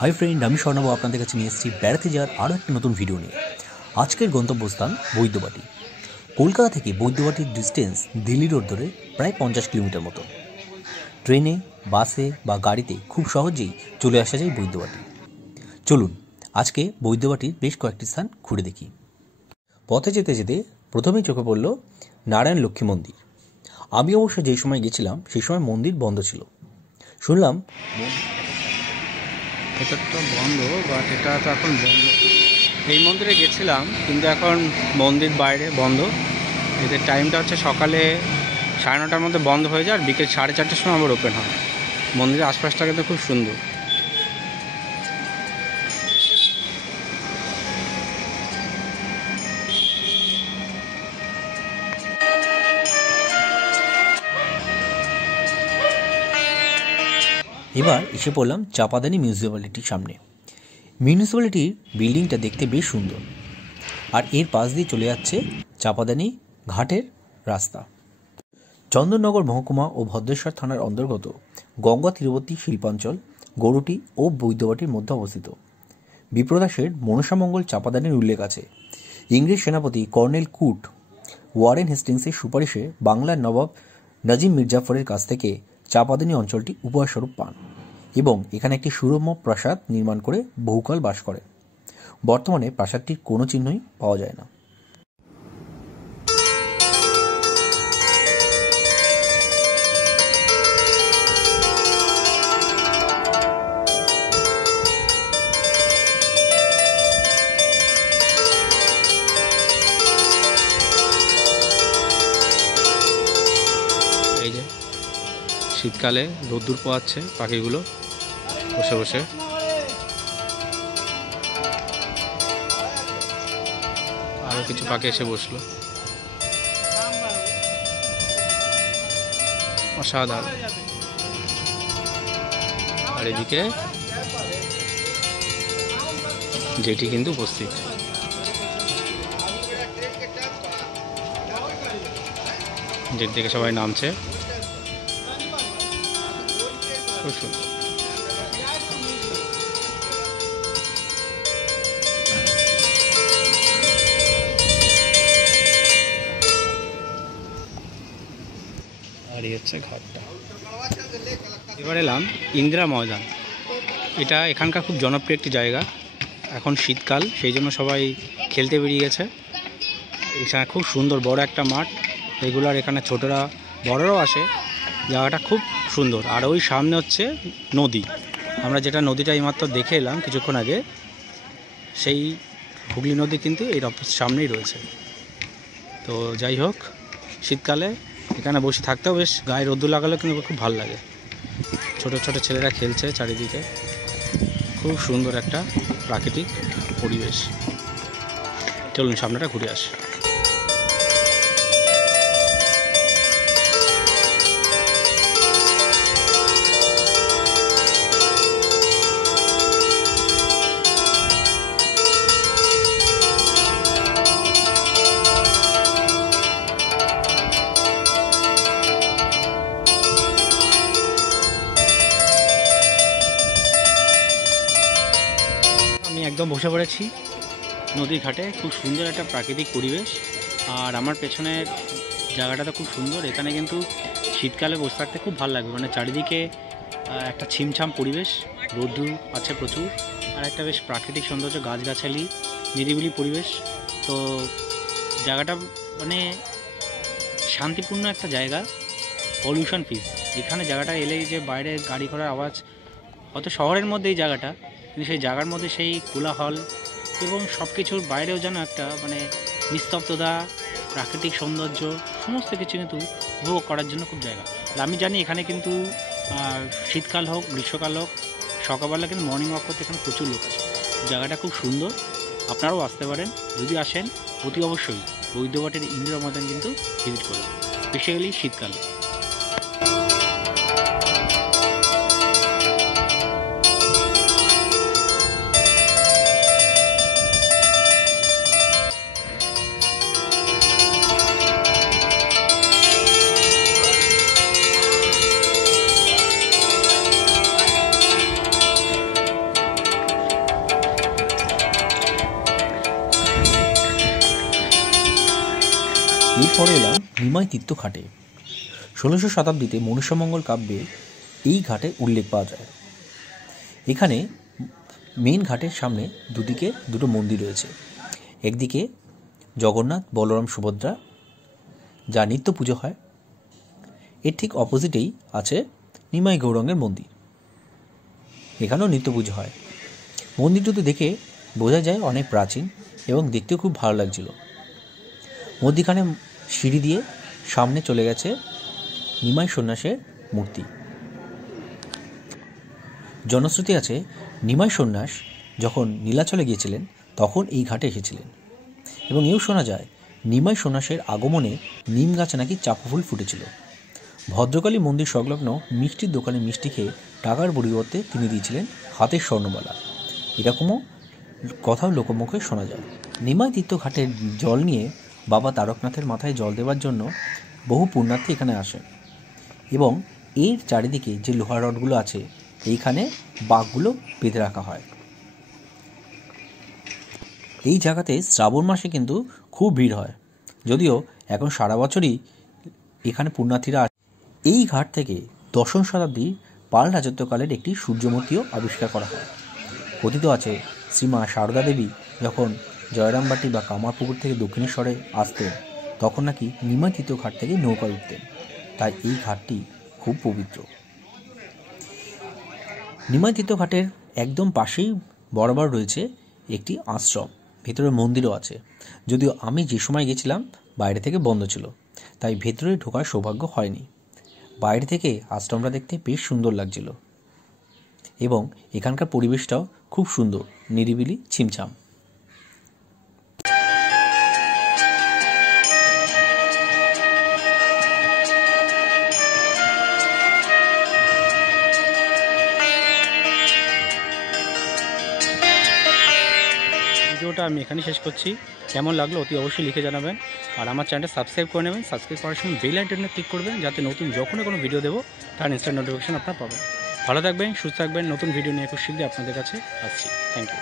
Hi friend, আমি স্বর্ণব আপনাদের কাছে নিয়ে এসেছি বেড়াতে যাওয়ার আরও একটা নতুন ভিডিও নিয়ে। আজকের গন্তব্যস্থান বৈদ্যবাটি। কলকাতা থেকে বৈদ্যবাটির ডিস্টেন্স দিল্লি রোড ধরে প্রায় 50 কিলোমিটার মতো। ট্রেনে, বাসে বা গাড়িতে খুব সহজেই চলে আসা যায় বৈদ্যবাটি। চলুন আজকে বৈদ্যবাটির বেশ কয়েকটি স্থান ঘুরে দেখি। পথে যেতে যেতে প্রথমেই চোখে পড়ল নারায়ণ লক্ষ্মী মন্দির। আমি অবশ্য যেই সময় গেছিলাম সেই সময় মন্দির বন্ধ ছিল। শুনলাম এটা তো বন্ধ, বাট এটা তো এখন বন্ধ। এই মন্দিরে গেছিলাম কিন্তু এখন মন্দির বাইরে বন্ধ। এদের টাইমটা হচ্ছে সকালে 9:30টার মধ্যে বন্ধ হয়ে যায় আর বিকেল 4:30টার সময় আবার ওপেন হয়। মন্দিরের আশপাশটা কিন্তু খুব সুন্দর। এবার এসে পড়লাম চাপাদানি মিউনিসিপ্যালিটির সামনে। মিউনিসিপ্যালিটির বিল্ডিংটা দেখতে বেশ সুন্দর, আর এর পাশ দিয়ে চলে যাচ্ছে চাপাদানি ঘাটের রাস্তা। চন্দননগর মহকুমা ও ভদ্রেশ্বর থানার অন্তর্গত গঙ্গা তীরবর্তী শিল্পাঞ্চল গৌরটি ও বৈদ্যবাটির মধ্যে অবস্থিত। বিপ্রদাসের মনসামঙ্গল চাপাদানির উল্লেখ আছে। ইংরেজ সেনাপতি কর্নেল কুট ওয়ারেন হেস্টিংসের সুপারিশে বাংলার নবাব নাজিম মির্জাফরের কাছ থেকে চাপাদানি অঞ্চলটি উপহারস্বরূপ পান এবং এখানে একটি সুরম্য প্রাসাদ নির্মাণ করে বহুকাল বাস করেন। বর্তমানে প্রাসাদটির কোনো চিহ্নই পাওয়া যায় না। এই যে শীতকালে রোদ্দুর পোয়াচ্ছে পাখিগুলো বসে বসে। আরও কিছু পাখি এসে বসলো। অসাধারণ। আর এদিকে যেটি কিন্তু উপস্থিত। যেটি থেকে সবাই নামছে। খুব সুন্দর। আর এই হচ্ছে ঘাটটা। এবার এলাম ইন্দিরা ময়দান। এটা এখানকার খুব জনপ্রিয় একটি জায়গা। এখন শীতকাল, সেই জন্য সবাই খেলতে বেরিয়ে গেছে। এখানে খুব সুন্দর বড় একটা মাঠ। রেগুলার এখানে ছোটরা বড়রাও আসে। জায়গাটা খুব সুন্দর। আর ওই সামনে হচ্ছে নদী। আমরা যেটা নদীটা এইমাত্র দেখে এলাম কিছুক্ষণ আগে, সেই হুগলি নদী কিন্তু এই সামনেই রয়েছে। তো যাই হোক, শীতকালে এখানে বসে থাকতেও বেশ গায়ে রোদ্দুর লাগালেও কিন্তু খুব ভালো লাগে। ছোট ছোট ছেলেরা খেলছে চারিদিকে। খুব সুন্দর একটা প্রাকৃতিক পরিবেশ। চলুন সামনেটা ঘুরে আসি। আমি একদম বসে পড়েছি নদীর ঘাটে। খুব সুন্দর একটা প্রাকৃতিক পরিবেশ। আর আমার পেছনের জায়গাটা তো খুব সুন্দর। এখানে কিন্তু শীতকালে বসে থাকতে খুব ভালো লাগবে। মানে চারিদিকে একটা ছিমছাম পরিবেশ, রোদ্দুর আছে প্রচুর, আর একটা বেশ প্রাকৃতিক সৌন্দর্য, গাছগাছালি, নিরিবিলি পরিবেশ। তো জায়গাটা মানে শান্তিপূর্ণ একটা জায়গা, পলিউশন ফ্রি। এখানে জায়গাটা এলেই যে বাইরে গাড়ি ঘোড়ার আওয়াজ, হয়তো শহরের মধ্যে এই জায়গাটা, কিন্তু সেই জায়গার মধ্যে সেই কোলাহল এবং সব কিছুর বাইরেও যেন একটা মানে নিস্তব্ধতা, প্রাকৃতিক সৌন্দর্য, সমস্ত কিছু কিন্তু উপভোগ করার জন্য খুব জায়গা। আমি জানি এখানে কিন্তু শীতকাল হোক গ্রীষ্মকাল হোক, সকালবেলা কিন্তু মর্নিং ওয়াক করতে এখানে প্রচুর লোক আছে। জায়গাটা খুব সুন্দর, আপনারাও আসতে পারেন। যদি আসেন অতি অবশ্যই বৈদ্যবাটির ইন্দিরা ময়দান কিন্তু ভিজিট করুন, স্পেশালি শীতকালে। এরপরে এলাম নিমাই তীর্থ ঘাটে। 16শো শতাব্দীতে মনুষ্যমঙ্গল কাব্যে এই ঘাটে উল্লেখ পাওয়া যায়। এখানে মেন ঘাটের সামনে দুদিকে দুটো মন্দির রয়েছে। একদিকে জগন্নাথ, বলরাম, সুভদ্রা, যা নিত্য পুজো হয়। এর ঠিক অপোজিটেই আছে নিমাই গৌরাঙ্গের মন্দির, এখানেও নিত্য পুজো হয়। মন্দির দুটো দেখে বোঝা যায় অনেক প্রাচীন এবং দেখতেও খুব ভালো লাগছিল। মধ্যিখানে সিঁড়ি দিয়ে সামনে চলে গেছে নিমাই সন্ন্যাসের মূর্তি। জনশ্রুতি আছে নিমাই সন্ন্যাস যখন নীলাচলে গিয়েছিলেন তখন এই ঘাটে এসেছিলেন, এবং এও শোনা যায় নিমাই সন্ন্যাসের আগমনে নিম গাছে নাকি চাঁপা ফুল ফুটেছিল। ভদ্রকালী মন্দির সংলগ্ন মিষ্টির দোকানে মিষ্টি খেয়ে টাকার পরিবর্তে তিনি দিয়েছিলেন হাতের স্বর্ণমালা, এরকমও কথাও লোকমুখে শোনা যায়। নিমাই তীর্থ ঘাটের জল নিয়ে বাবা তারকনাথের মাথায় জল দেওয়ার জন্য বহু পুণ্যার্থী এখানে আসে, এবং এর চারিদিকে যে লোহার রডগুলো আছে এইখানে বাঘগুলো বেঁধে রাখা হয়। এই জায়গাতে শ্রাবণ মাসে কিন্তু খুব ভিড় হয়, যদিও এখন সারা বছরই এখানে পুণ্যার্থীরা আসে। এই ঘাট থেকে দশম শতাব্দীর পাল রাজত্বকালের একটি সূর্যমূর্তিও আবিষ্কার করা হয়। কথিত আছে শ্রীমা সারদা দেবী যখন জয়রামবাটি বা কামারপুকুর থেকে দক্ষিণেশ্বরে আসতেন তখন নাকি নিমাই তীর্থ ঘাট থেকে নৌকায় উঠতেন, তাই এই ঘাটটি খুব পবিত্র। নিমাই তীর্থ ঘাটের একদম পাশেই বরাবর রয়েছে একটি আশ্রম, ভেতরে মন্দিরও আছে। যদিও আমি যে সময় গেছিলাম বাইরে থেকে বন্ধ ছিল, তাই ভেতরে ঢোকার সৌভাগ্য হয়নি। বাইরে থেকে আশ্রমটা দেখতে বেশ সুন্দর লাগছিল, এবং এখানকার পরিবেশটাও খুব সুন্দর, নিরিবিলি, ছিমছাম। ভিডিওটা আমি এখানে শেষ করছি। কেমন লাগলো অতি অবশ্যই লিখে জানাবেন, আর আমার চ্যানেলটা সাবস্ক্রাইব করে নেবেন। সাবস্ক্রাইব করার সময় বেল আইকনে ক্লিক করবেন, যাতে নতুন যখন কোনো ভিডিও দেবো তার ইনস্ট্যান্ট নোটিফিকেশন আপনারা পাবেন। ভালো থাকবেন, সুস্থ থাকবেন। নতুন ভিডিও নিয়ে খুব শীঘ্রই আপনাদের কাছে আসছি। Thank you.